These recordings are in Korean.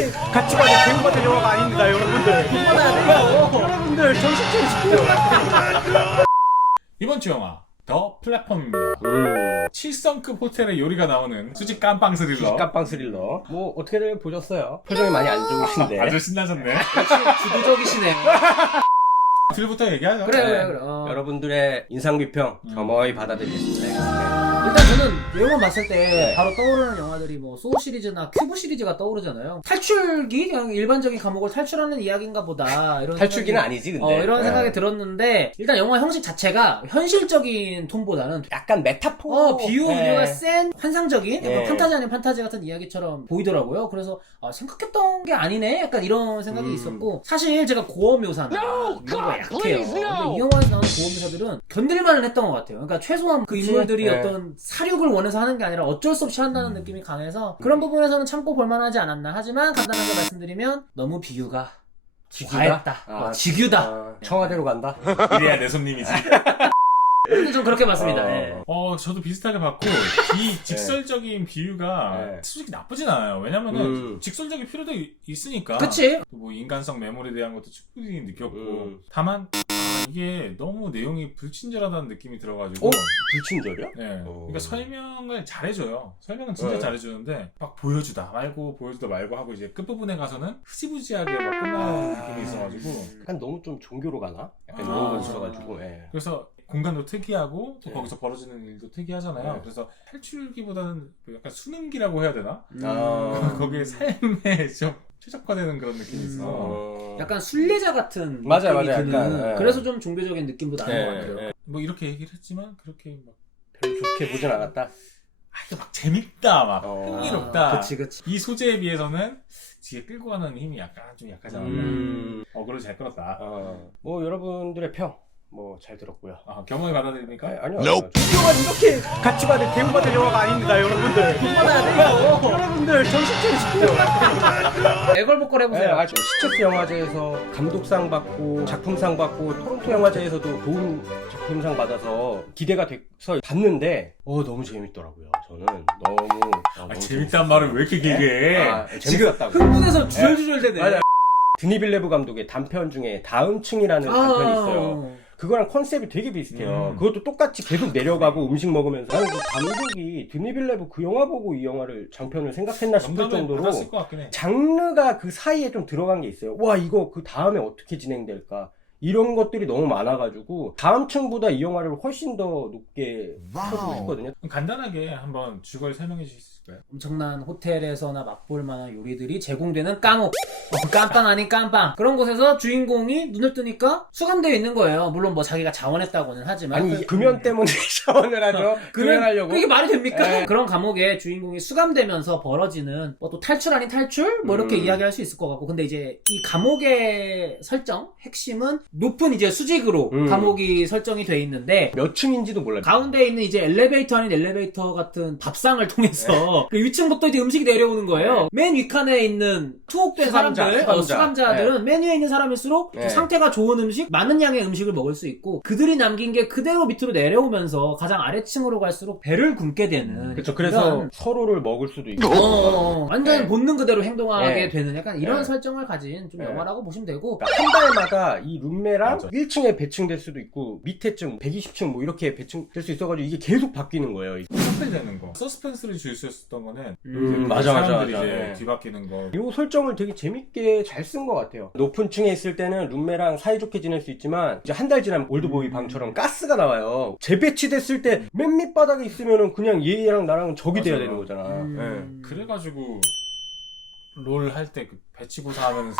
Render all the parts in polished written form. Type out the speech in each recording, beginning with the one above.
이렇게 같이 가는 배우받은 영화가 아닙니다, 여러분들. 돈 받아야 돼요. 여러분들 정신 차리십시오. 이번 주 영화 더 플랫폼입니다. 7성급 호텔의 요리가 나오는 수직 깜빵 스릴러. 깜빵 스릴러. 뭐 어떻게들 보셨어요? 표정이 많이 안 좋으신데. 아주 신나셨네. 주도적이시네요. 둘부터 얘기하죠. 그래. 여러분들의 인상 비평 겸허히 받아드리겠습니다. 일단 저는 내용만 봤을 때 네. 바로 떠오르는 영화들이 뭐 소울 시리즈나 큐브 시리즈가 떠오르잖아요. 탈출기? 그냥 일반적인 감옥을 탈출하는 이야기인가 보다. 이런 탈출기는 생각이, 아니지 근데. 이런 네. 생각이 들었는데 일단 영화 형식 자체가 현실적인 톤보다는 약간 메타포. 비유가 네. 센 환상적인 약간 네. 판타지 아닌 판타지 같은 이야기처럼 보이더라고요. 그래서 생각했던 게 아니네? 약간 이런 생각이 있었고 사실 제가 고어 묘사나 이런 거 약해요. 근데 이 영화에서 나오는 고어 묘사들은 견딜만은 했던 것 같아요. 그러니까 최소한 그 인물들이 네. 어떤 사륙을 원해서 하는 게 아니라 어쩔 수 없이 한다는 느낌이 강해서 그런 부분에서는 참고 볼만하지 않았나. 하지만 간단하게 말씀드리면 너무 비유가 과했다. 지규다. 청와대로 간다. 이래야 내 손님이지. 좀 그렇게 봤습니다. 네. 저도 비슷하게 봤고, 이 직설적인 비유가 네. 솔직히 나쁘진 않아요. 왜냐면은, 직설적인 필요도 있으니까. 그치? 뭐, 인간성 메모리에 대한 것도 충분히 느꼈고. 다만, 이게 너무 내용이 불친절하다는 느낌이 들어가지고. 불친절이요? 네. 그러니까 설명을 잘해줘요. 설명은 진짜 잘해주는데, 막 보여주다 말고 하고, 이제 끝부분에 가서는 흐지부지하게 막 끝나는 느낌이 있어가지고. 약간 너무 좀 종교로 가나? 약간 이런 거 있어가지고. 예. 그래서 공간도 특이하고 또 네. 거기서 벌어지는 일도 특이하잖아요. 네. 그래서 탈출기보다는 약간 수능기라고 해야 되나? 거기에 거기에 삶에 좀 최적화되는 그런 느낌이 있어. 약간 순례자 같은 맞아요, 느낌이 맞아요. 드는 약간, 예. 그래서 좀 종교적인 느낌도 나는 것 같아요. 뭐 이렇게 얘기를 했지만 그렇게 막 별로 좋게 보진 않았다. 이게 막 재밌다, 막 흥미롭다. 그치. 이 소재에 비해서는 뒤에 끌고 가는 힘이 약간 좀 약하지 않았나. 어그로 잘 끌었다. 뭐 여러분들의 평. 뭐 잘 들었고요. 경험을 받아들입니까? 아니요. 영화가 이렇게 같이 가는 배우받은 영화가 아닙니다, 여러분들. 돈 받아야 돼요. 여러분들 정신 차리십시오. 애걸복걸 해보세요. 시체스 영화제에서 감독상 받고 작품상 받고 토론토 영화제에서도 좋은 작품상 받아서 기대가 돼서 봤는데 너무 재밌더라고요. 저는 너무 재밌단 말을 왜 이렇게 길게 해? 재밌었다고. 흥분해서 주절주절 되네. 맞아. 드니빌레브 감독의 단편 중에 다음 층이라는 단편이 있어요. 그거랑 컨셉이 되게 비슷해요. 그것도 똑같이 계속 내려가고 음식 먹으면서. 나는 그 감독이 드니빌레브 그 영화 보고 이 영화를 장편을 생각했나 싶을 정도로 받았을 것 같긴 해. 장르가 그 사이에 좀 들어간 게 있어요. 와, 이거 그 다음에 어떻게 진행될까? 이런 것들이 너무 많아가지고 다음 층보다 이 영화를 훨씬 더 높게 평가를 했거든요. 그럼 간단하게 한번 주걸 설명해 주실 수 있을까요? 엄청난 호텔에서나 맛볼 만한 요리들이 제공되는 감옥. 깜빵 아닌 깜빵. 그런 곳에서 주인공이 눈을 뜨니까 수감되어 있는 거예요. 물론 뭐 자기가 자원했다고는 하지만. 아니, 금연 때문에 자원을 하죠. 금연하려고. 그게 말이 됩니까? 그런 감옥에 주인공이 수감되면서 벌어지는 뭐 또 탈출 아닌 탈출? 뭐 이렇게 이야기할 수 있을 것 같고. 근데 이제 이 감옥의 설정, 핵심은 높은 이제 수직으로 감옥이 설정이 돼 있는데 몇 층인지도 몰라요. 가운데 있는 이제 엘리베이터 아닌 엘리베이터 같은 밥상을 통해서 그 위층부터 이제 음식이 내려오는 거예요. 맨 윗칸에 있는 투옥된 사람들, 수감자들은 맨 위에 있는 사람일수록 좀 상태가 좋은 음식, 많은 양의 음식을 먹을 수 있고 그들이 남긴 게 그대로 밑으로 내려오면서 가장 아래층으로 갈수록 배를 굶게 되는. 그렇죠. 그래서 서로를 먹을 수도 있고. 완전 본능 그대로 행동하게 되는 약간 이런 설정을 가진 좀 영화라고 보시면 되고. 그러니까 한 달마다 이 룸메랑 1층에 배층될 수도 있고 밑에 층 120층 뭐 이렇게 배층될 수 있어가지고 이게 계속 바뀌는 거예요. 섭섭되는 거. 서스펜스를 줄 수 있었던 거는 맞아. 사람들이 이제 뒤바뀌는 거. 이 설정을 되게 재밌게 잘 쓴 것 같아요. 높은 층에 있을 때는 룸메랑 사이좋게 지낼 수 있지만 이제 한 달 지나면 올드보이 방처럼 가스가 나와요. 재배치됐을 때 맨 밑바닥에 있으면은 그냥 얘랑 나랑 적이 돼야 되는 거잖아. 그래가지고 롤 할 때 그 배치고사 하면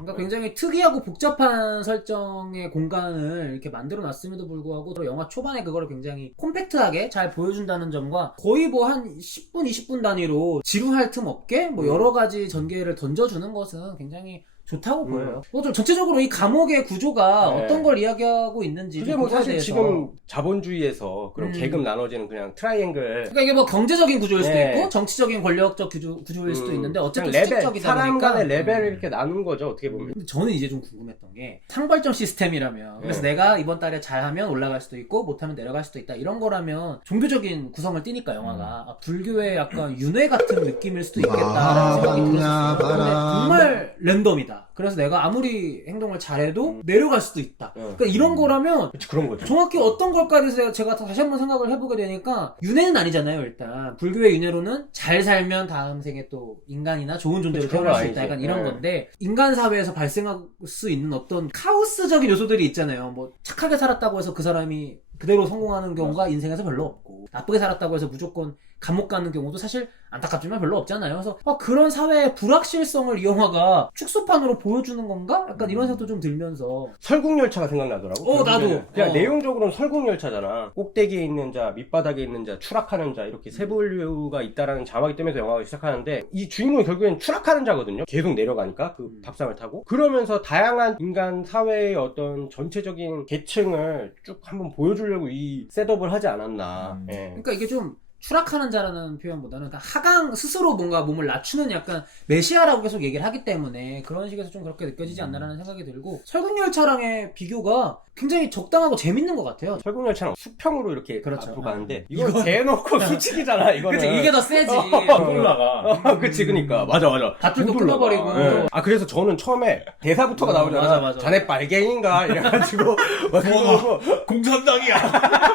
그러니까 굉장히 특이하고 복잡한 설정의 공간을 이렇게 만들어 놨음에도 불구하고 또 영화 초반에 그거를 굉장히 콤팩트하게 잘 보여준다는 점과 거의 뭐 한 10분, 20분 단위로 지루할 틈 없게 뭐 여러 가지 전개를 던져주는 것은 굉장히 좋다고 보여요. 좀 전체적으로 이 감옥의 구조가 네. 어떤 걸 이야기하고 있는지 그게 좀 뭐 그거에 사실 대해서. 지금 자본주의에서 그런 계급 나눠지는 그냥 트라이앵글 그러니까 이게 뭐 경제적인 구조일 수도 네. 있고 정치적인 권력적 구조일 수도 있는데 어쨌든 레벨, 수직적이다 사람 보니까 간의 레벨을 이렇게 나눈 거죠 어떻게 보면. 근데 저는 이제 좀 궁금했던 게 상벌점 시스템이라면 그래서 내가 이번 달에 잘하면 올라갈 수도 있고 못하면 내려갈 수도 있다 이런 거라면 종교적인 구성을 띠니까 영화가 아, 불교의 약간 윤회 같은 느낌일 수도 있겠다라는 생각이 들었어요. 근데 정말 랜덤이다. 그래서 내가 아무리 행동을 잘해도 내려갈 수도 있다. 그러니까 이런 거라면 그치, 그런 거죠. 정확히 어떤 걸까에 대해서 제가 다시 한번 생각을 해보게 되니까 윤회는 아니잖아요 일단. 불교의 윤회로는 잘 살면 다음 생에 또 인간이나 좋은 존재로 그치, 그건 태어날 수 있다 아니지. 약간 이런 네. 건데 인간 사회에서 발생할 수 있는 어떤 카오스적인 요소들이 있잖아요. 뭐 착하게 살았다고 해서 그 사람이 그대로 성공하는 경우가 인생에서 별로 없고 나쁘게 살았다고 해서 무조건 감옥 가는 경우도 사실 안타깝지만 별로 없잖아요. 그래서 그런 사회의 불확실성을 이 영화가 축소판으로 보여주는 건가? 약간 이런 생각도 좀 들면서 설국열차가 생각나더라고. 나도. 그냥 내용적으로는 설국열차잖아. 꼭대기에 있는 자, 밑바닥에 있는 자, 추락하는 자 이렇게 세 분류가 있다라는 자막이 뜨면서 영화가 시작하는데 이 주인공이 결국엔 추락하는 자거든요. 계속 내려가니까 그 밥상을 타고 그러면서 다양한 인간 사회의 어떤 전체적인 계층을 쭉 한번 보여주려고 이 셋업을 하지 않았나. 예. 그러니까 이게 좀 추락하는 자라는 표현보다는 그러니까 하강 스스로 뭔가 몸을 낮추는 약간 메시아라고 계속 얘기를 하기 때문에 그런 식에서 좀 그렇게 느껴지지 않나라는 생각이 들고 설국열차랑의 비교가 굉장히 적당하고 재밌는 것 같아요. 설국열차는 수평으로 이렇게 그렇죠. 앞으로 가는데 이거 대놓고 수직이잖아. 이거는. 그치 이게 더 세지. 올라가. 그치 그니까 맞아. 밧줄도 못 올라가. 끊어버리고. 예. 아 그래서 저는 처음에 대사부터가 나오잖아. 맞아. 자네 빨갱인가 이래가지고 막 그거 보고 공산당이야.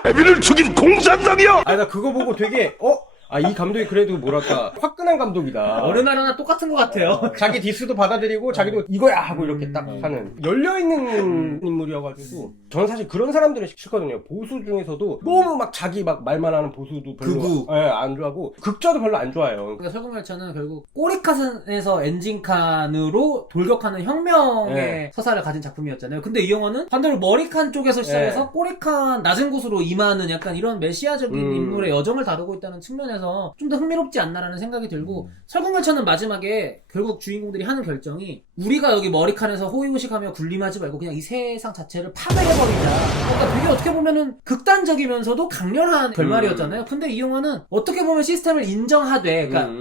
애비를 죽인 공산당이야! 나 그거 보고 되게 이 감독이 그래도 뭐랄까 화끈한 감독이다. 어느 나라나 똑같은 것 같아요. 자기 디스도 받아들이고 자기도 이거야 하고 이렇게 딱 하는 열려있는 인물이어가지고 저는 사실 그런 사람들은 싫거든요. 보수 중에서도 너무 막 자기 막 말만 하는 보수도 별로 극우. 안 좋아하고 극좌도 별로 안 좋아해요. 그러니까 설국열차는 결국 꼬리칸에서 엔진칸으로 돌격하는 혁명의 네. 서사를 가진 작품이었잖아요. 근데 이 영화는 반대로 머리칸 쪽에서 시작해서 네. 꼬리칸 낮은 곳으로 임하는 약간 이런 메시아적인 인물의 여정을 다루고 있다는 측면에서 좀 더 흥미롭지 않나라는 생각이 들고 설국열차는 마지막에 결국 주인공들이 하는 결정이 우리가 여기 머리칸에서 호의호식하며 군림하지 말고 그냥 이 세상 자체를 파괴해버리자. 그러니까 되게 어떻게 보면은 극단적이면서도 강렬한 결말이었잖아요. 근데 이 영화는 어떻게 보면 시스템을 인정하되 그러니까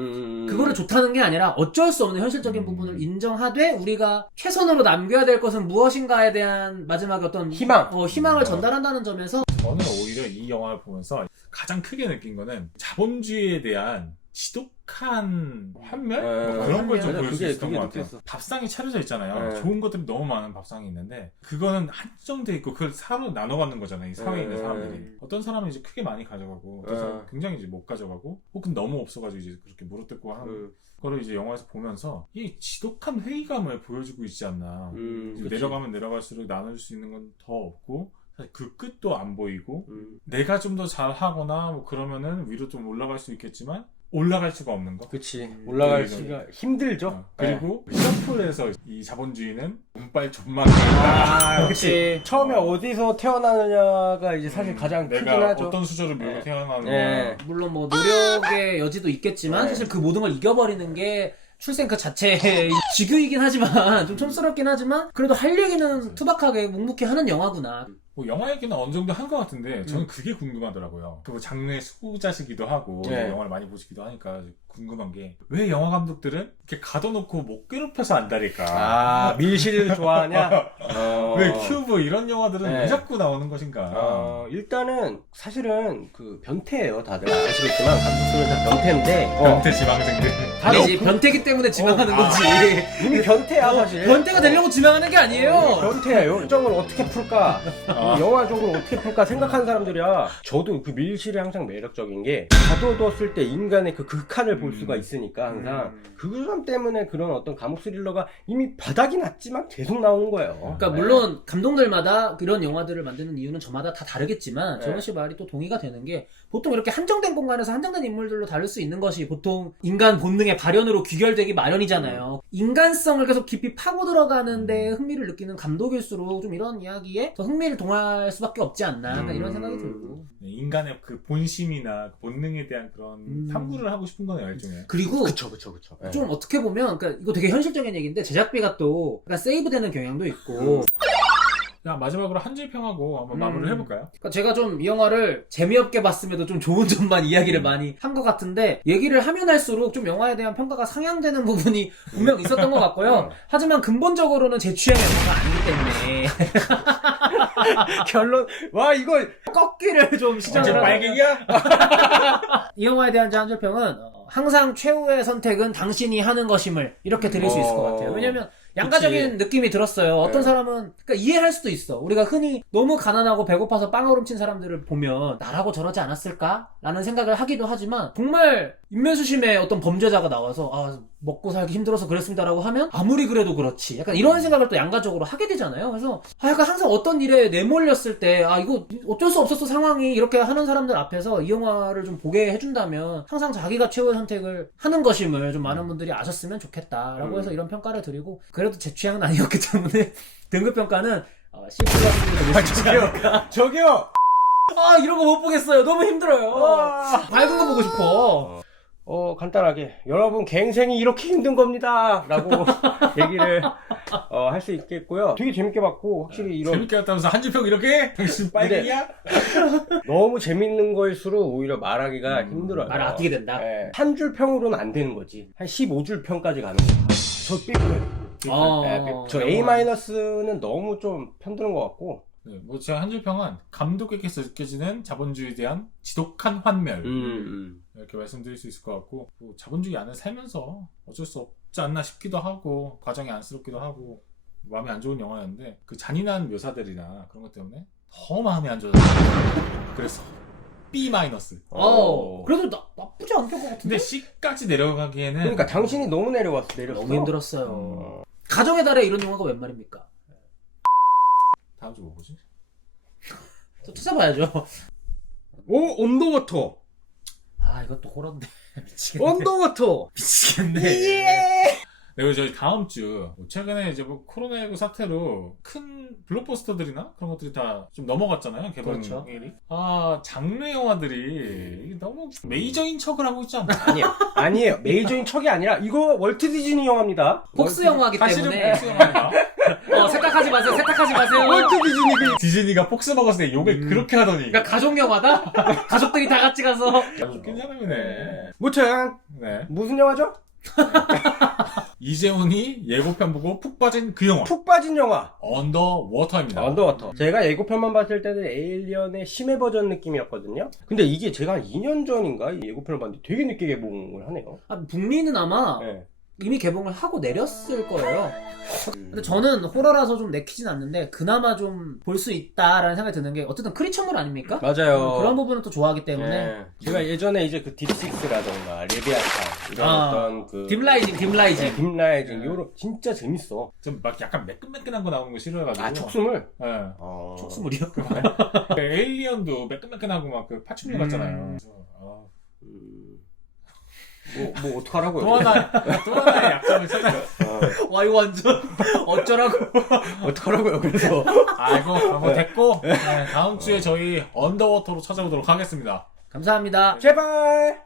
그거를 좋다는 게 아니라 어쩔 수 없는 현실적인 부분을 인정하되 우리가 최선으로 남겨야 될 것은 무엇인가에 대한 마지막에 어떤 희망을 전달한다는 점에서 저는 오히려 이 영화를 보면서 가장 크게 느낀 거는 자본주의에 대한 지독한 환멸? 뭐 그런 걸 좀 볼 수 있었던 것 같아요. 밥상이 차려져 있잖아요. 네. 좋은 것들이 너무 많은 밥상이 있는데 그거는 한정돼 있고 그걸 사로 나눠 갖는 거잖아요. 이 사회에 있는 사람들이. 어떤 사람은 이제 크게 많이 가져가고 어떤 사람은 굉장히 이제 못 가져가고 혹은 너무 없어가지고 이제 그렇게 물어뜯고 하는 거를 이제 영화에서 보면서 이 지독한 회의감을 보여주고 있지 않나. 내려가면 내려갈수록 나눌 수 있는 건 더 없고 사실 그 끝도 안 보이고 내가 좀 더 잘하거나 뭐 그러면은 위로 좀 올라갈 수 있겠지만 올라갈 수가 없는 거. 그치 올라갈 수가 힘들죠. 그리고 시어플에서 이 자본주의는 운빨 존망이다. 그치 처음에 어디서 태어나느냐가 이제 사실 가장 크긴 내가 하죠. 어떤 수저를 밀고 태어나느냐. 네. 물론 뭐 노력의 여지도 있겠지만 사실 그 모든 걸 이겨버리는 게 출생 그 자체의 직유이긴 하지만 좀 촌스럽긴 하지만 그래도 할 얘기는 투박하게 묵묵히 하는 영화구나. 뭐 영화 얘기는 어느 정도 한 것 같은데 저는 그게 궁금하더라고요. 그 장르의 수자시기도 하고 네. 영화를 많이 보시기도 하니까 궁금한 게 왜 영화 감독들은 이렇게 가둬놓고 못 괴롭혀서 안달일까? 밀실을 좋아하냐? 왜 큐브 이런 영화들은 네. 왜 자꾸 나오는 것인가? 일단은 사실은 그 변태예요. 다들 아시겠지만 감독들은 다 변태인데 변태 지망생들. 아니지 변태기 때문에 지망하는 거지. 이미 변태야 사실. 변태가 되려고 지망하는 게 아니에요. 변태예요. 요점을 어떻게 풀까? 영화적으로 어떻게 풀까 생각하는 사람들이야. 저도 그 밀실이 항상 매력적인 게 가둬뒀을 때 인간의 그 극한을 볼 수가 있으니까 항상 그 점 때문에 그런 어떤 감옥 스릴러가 이미 바닥이 났지만 계속 나오는 거예요. 그러니까 물론 감독들마다 그런 영화들을 만드는 이유는 저마다 다 다르겠지만 네. 정은 씨 말이 또 동의가 되는 게 보통 이렇게 한정된 공간에서 한정된 인물들로 다룰 수 있는 것이 보통 인간 본능의 발현으로 귀결되기 마련이잖아요. 인간성을 계속 깊이 파고 들어가는데 흥미를 느끼는 감독일수록 좀 이런 이야기에 더 흥미를 동할 이용할 수밖에 없지 않나 약간 이런 생각이 들고. 인간의 그 본심이나 본능에 대한 그런 탐구를 하고 싶은 거네요, 일종의. 그리고 그쵸. 좀 어떻게 보면 그러니까 이거 되게 현실적인 얘기인데 제작비가 또 약간 세이브되는 경향도 있고. 자, 마지막으로 한 줄 평하고 한번 마무리를 해볼까요? 그러니까 제가 좀 이 영화를 재미없게 봤음에도 좀 좋은 점만 이야기를 많이 한 것 같은데 얘기를 하면 할수록 좀 영화에 대한 평가가 상향되는 부분이 분명 있었던 것 같고요. 하지만 근본적으로는 제 취향의 영화가 아니기 때문에 결론 와 이거 꺾기를 좀 시전을 빨갱이야? 이 영화에 대한 제 한 줄 평은 항상 최후의 선택은 당신이 하는 것임을 이렇게 드릴 수 있을 것 같아요. 왜냐면 양가적인 느낌이 들었어요. 어떤 사람은 그러니까 이해할 수도 있어. 우리가 흔히 너무 가난하고 배고파서 빵을 훔친 사람들을 보면 나라고 저러지 않았을까? 라는 생각을 하기도 하지만 정말 인면수심에 어떤 범죄자가 나와서 아 먹고 살기 힘들어서 그랬습니다라고 하면 아무리 그래도 그렇지. 약간 이런 생각을 또 양가적으로 하게 되잖아요. 그래서 약간 항상 어떤 일에 내몰렸을 때 아 이거 어쩔 수 없었어 상황이 이렇게 하는 사람들 앞에서 이 영화를 좀 보게 해준다면 항상 자기가 최후의 선택을 하는 것임을 좀 많은 분들이 아셨으면 좋겠다라고 해서 이런 평가를 드리고 그래도 제 취향은 아니었기 때문에 등급평가는 C 플러스 저기요 아 이런 거 못 보겠어요. 너무 힘들어요. 밝은 거 보고 싶어. 간단하게 여러분 갱생이 이렇게 힘든 겁니다 라고 얘기를 할 수 있겠고요. 되게 재밌게 봤고 확실히 이런 재밌게 봤다면서 한 줄 평 이렇게? 당신 빨갱이야? 너무 재밌는 거일수록 오히려 말하기가 힘들어요. 말을 아끼게 된다. 한 줄 평으로는 안 되는 거지. 한 15줄 평까지 가는 거야. 저 삐고요. 저 A-는 너무 좀 편드는 것 같고. 네, 뭐 제가 한 줄 평은 감독에게서 느껴지는 자본주의에 대한 지독한 환멸 이렇게 말씀드릴 수 있을 것 같고 뭐 자본주의 안에 살면서 어쩔 수 없지 않나 싶기도 하고 과정이 안쓰럽기도 하고 마음이 안 좋은 영화였는데 그 잔인한 묘사들이나 그런 것 때문에 더 마음이 안 좋아졌어요. 그래서 B-. 그래도 나쁘지 않을 것 같은데. 근데 C까지 내려가기에는 그러니까 당신이 너무 내렸어. 너무 힘들었어요. 가정의 달에 이런 영화가 웬 말입니까? 다음 주 뭐 보지? 또 찾아봐야죠. 오 언더워터. 아 이것도 호러인데 미치겠네. 언더워터. 미치겠네. 네, 그리고 저희 다음 주 최근에 이제 뭐 코로나19 사태로 큰 블록버스터들이나 그런 것들이 다 좀 넘어갔잖아요. 개봉일이. 그렇죠. 장르 영화들이 너무 메이저인 척을 하고 있지 않나? 아니에요. 메이저인 척이 아니라 이거 월트 디즈니 영화입니다. 폭스 영화이기 사실은 때문에 폭스 영화인가? 색각하지 마세요. 색각하지 마세요. 월트 디즈니 디즈니가 폭스 먹었을 때 욕을 그렇게 하더니 그러니까 가족 영화다. 가족들이 다 같이 가서 웃긴 사람이네. 무튼 네. 무슨 영화죠? 이재훈이 예고편 보고 푹 빠진 그 영화 푹 빠진 영화 언더워터입니다. 언더워터. 제가 예고편만 봤을 때는 에일리언의 심해 버전 느낌이었거든요. 근데 이게 제가 한 2년 전인가 이 예고편을 봤는데 되게 늦게 개봉을 하네요. 북미는 아마 네. 이미 개봉을 하고 내렸을 거예요. 근데 저는 호러라서 좀 내키진 않는데 그나마 좀 볼 수 있다라는 생각이 드는 게 어쨌든 크리처물 아닙니까? 맞아요. 그런 부분은 또 좋아하기 때문에 네. 제가 예전에 이제 그 딥식스라던가 레비아탄 이런 어떤 그 딥라이징 요런 진짜 재밌어. 좀 막 약간 매끈매끈한 거 나오는 거 싫어해가지고. 촉수물? 네. 촉수물이요? 에일리언도 매끈매끈하고 막 그 파충류 같잖아요. 뭐 어떡하라고요? 또 하나의 약점을 찾아요. 와 이거 완전 어쩌라고. 어떡하라고요? 그래서 아이고 뭐 됐고 네, 다음 주에 저희 언더워터로 찾아오도록 하겠습니다. 감사합니다. 제발.